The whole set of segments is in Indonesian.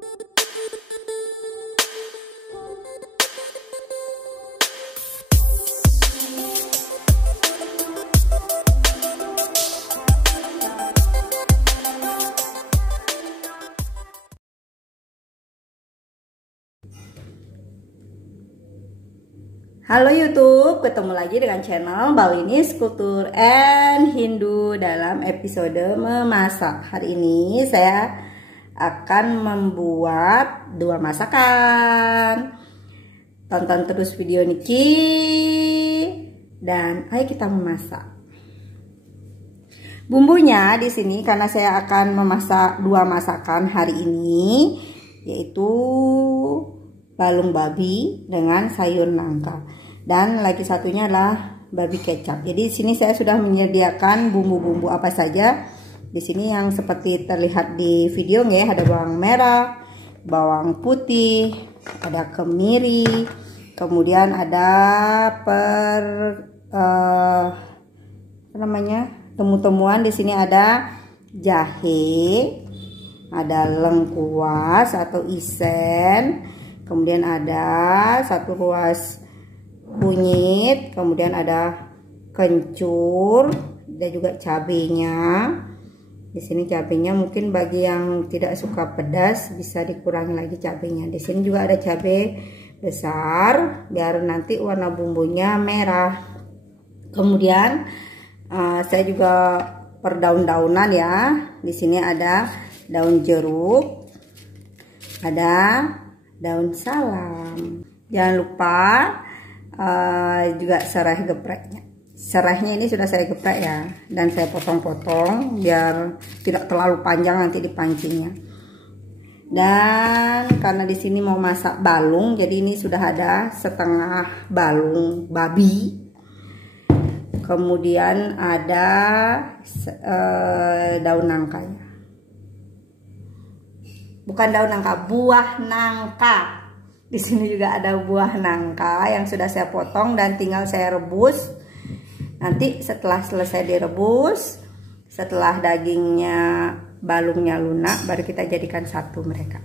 Halo YouTube, ketemu lagi dengan channel Bawinis Kultur and Hindu dalam episode memasak. Hari ini saya akan membuat 2 masakan. Tonton terus video Niki dan ayo kita memasak. Bumbunya di sini karena saya akan memasak 2 masakan hari ini, yaitu balung babi dengan sayur nangka. Dan lagi satunya adalah babi kecap. Jadi di sini saya sudah menyediakan bumbu-bumbu apa saja. Di sini yang seperti terlihat di video ya, ada bawang merah, bawang putih, ada kemiri, kemudian ada temu-temuan. Di sini ada jahe, ada lengkuas atau isen, kemudian ada 1 ruas kunyit, kemudian ada kencur, ada juga cabenya. Di sini cabenya mungkin bagi yang tidak suka pedas bisa dikurangi lagi cabenya. Di sini juga ada cabai besar biar nanti warna bumbunya merah. Kemudian saya juga perdaun-daunan ya. Di sini ada daun jeruk, ada daun salam. Jangan lupa juga serai gepreknya. Serainya ini sudah saya geprek ya, dan saya potong-potong biar tidak terlalu panjang nanti dipancingnya. Dan karena di sini mau masak balung, jadi ini sudah ada setengah balung babi. Kemudian ada daun nangkanya. Bukan daun nangka, buah nangka. Di sini juga ada buah nangka yang sudah saya potong dan tinggal saya rebus. Nanti setelah selesai direbus, setelah dagingnya balungnya lunak, baru kita jadikan satu mereka.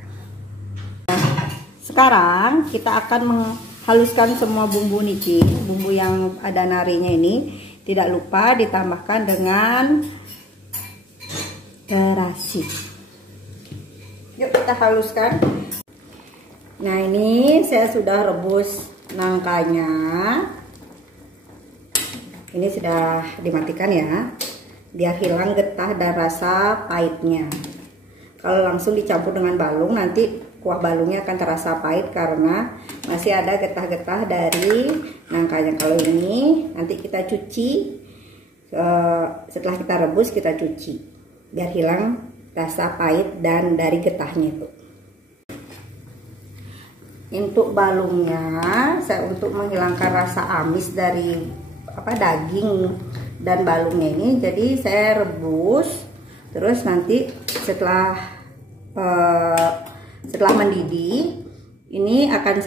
Sekarang kita akan menghaluskan semua bumbu niki. Bumbu yang ada narinya ini tidak lupa ditambahkan dengan terasi. Yuk kita haluskan. Nah, ini saya sudah rebus nangkanya. Ini sudah dimatikan ya, biar hilang getah dan rasa pahitnya. Kalau langsung dicampur dengan balung, nanti kuah balungnya akan terasa pahit karena masih ada getah-getah dari nangkanya. Kalau ini nanti kita cuci, setelah kita rebus kita cuci, biar hilang rasa pahit dan dari getahnya itu. Untuk balungnya, saya untuk menghilangkan rasa amis dari daging dan balungnya ini, jadi saya rebus. Terus nanti setelah mendidih, ini akan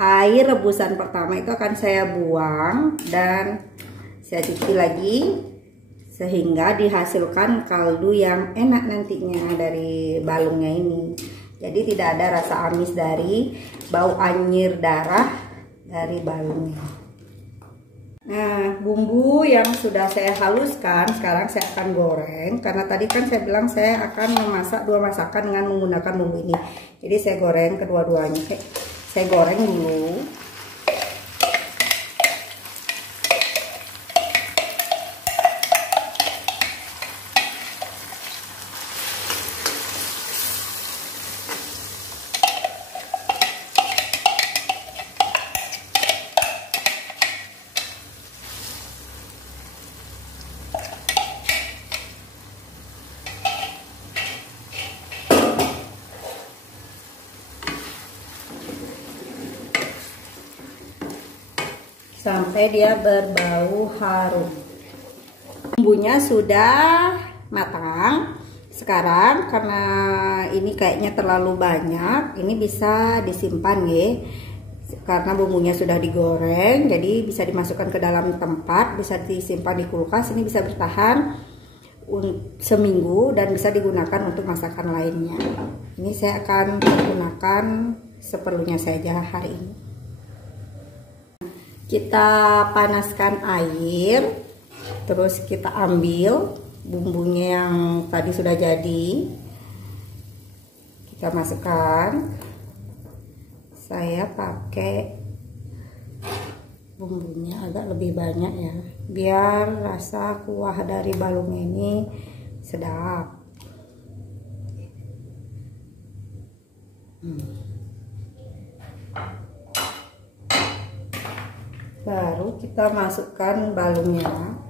air rebusan pertama itu akan saya buang dan saya cuci lagi sehingga dihasilkan kaldu yang enak nantinya dari balungnya ini. Jadi tidak ada rasa amis dari bau anyir darah dari balungnya. Nah, bumbu yang sudah saya haluskan sekarang saya akan goreng. Karena tadi kan saya bilang saya akan memasak 2 masakan dengan menggunakan bumbu ini. Jadi saya goreng kedua-duanya. Saya goreng dulu. Sampai dia berbau harum. Bumbunya sudah matang. Sekarang karena ini kayaknya terlalu banyak, ini bisa disimpan ya. Karena bumbunya sudah digoreng, jadi bisa dimasukkan ke dalam tempat, bisa disimpan di kulkas. Ini bisa bertahan seminggu dan bisa digunakan untuk masakan lainnya. Ini saya akan menggunakan seperlunya saja hari ini. Kita panaskan air, terus kita ambil bumbunya yang tadi sudah jadi, kita masukkan. Saya pakai bumbunya agak lebih banyak ya, biar rasa kuah dari balung ini sedap. Baru kita masukkan balungnya.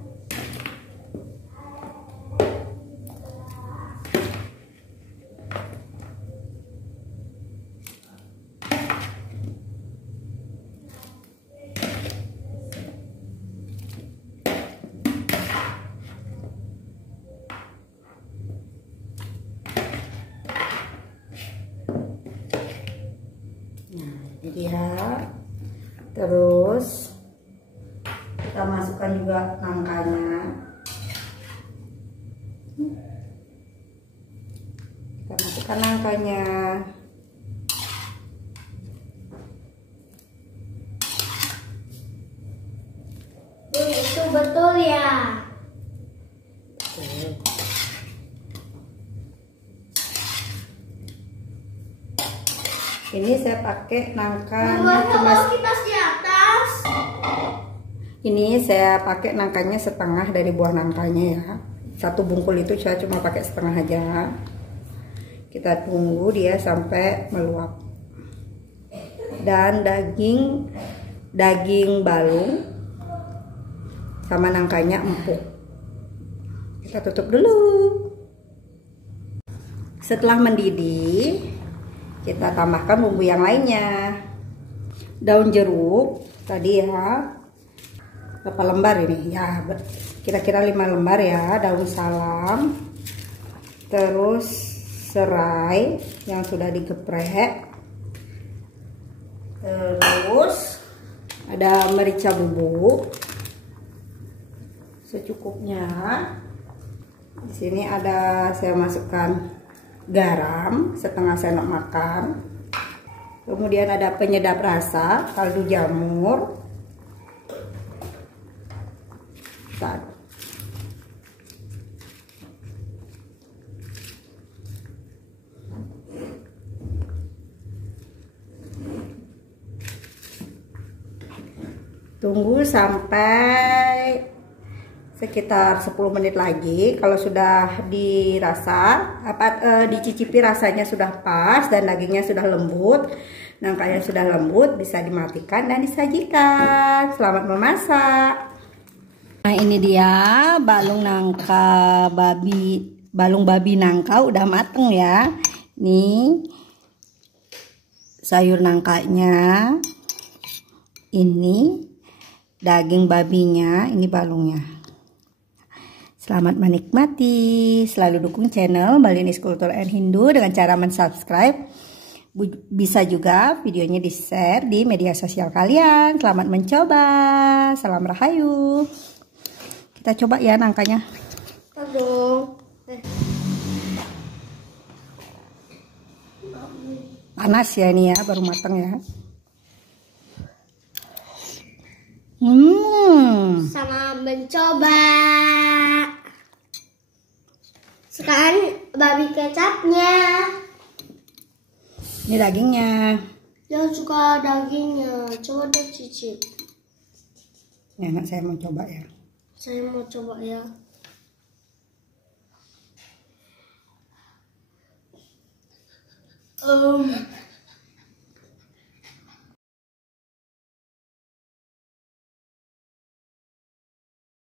Ini dia. Terus kita masukkan juga nangkanya. Kita masukkan nangkanya. Itu betul ya. Ini saya pakai nangka Di atas. Ini saya pakai nangkanya setengah dari buah nangkanya ya. Satu bungkul itu saya cuma pakai setengah aja. Kita tunggu dia sampai meluap. Dan daging balung sama nangkanya empuk. Kita tutup dulu. Setelah mendidih, kita tambahkan bumbu yang lainnya. Daun jeruk tadi ya, berapa lembar ini ya, kira-kira 5 lembar ya. Daun salam, terus serai yang sudah digeprek, terus ada merica bubuk secukupnya. Di sini ada, saya masukkan garam setengah sendok makan. Kemudian ada penyedap rasa, kaldu jamur. Tunggu sampai sekitar 10 menit lagi. Kalau sudah dicicipi rasanya sudah pas dan dagingnya sudah lembut, nangkanya sudah lembut, bisa dimatikan dan disajikan. Selamat memasak. Nah, ini dia balung babi nangka udah mateng ya. Nih sayur nangkanya, ini daging babinya, ini balungnya. Selamat menikmati. Selalu dukung channel Balinese Culture and Hindu dengan cara mensubscribe. Bisa juga videonya di-share di media sosial kalian. Selamat mencoba. Salam Rahayu. Kita coba ya nangkanya. Aduh. Panas ya ini ya, baru matang ya. Sama mencoba. Sekarang babi kecapnya. Ini dagingnya. Yang suka dagingnya, coba deh cicip. Ya, anak saya mau coba ya. Saya mau coba ya.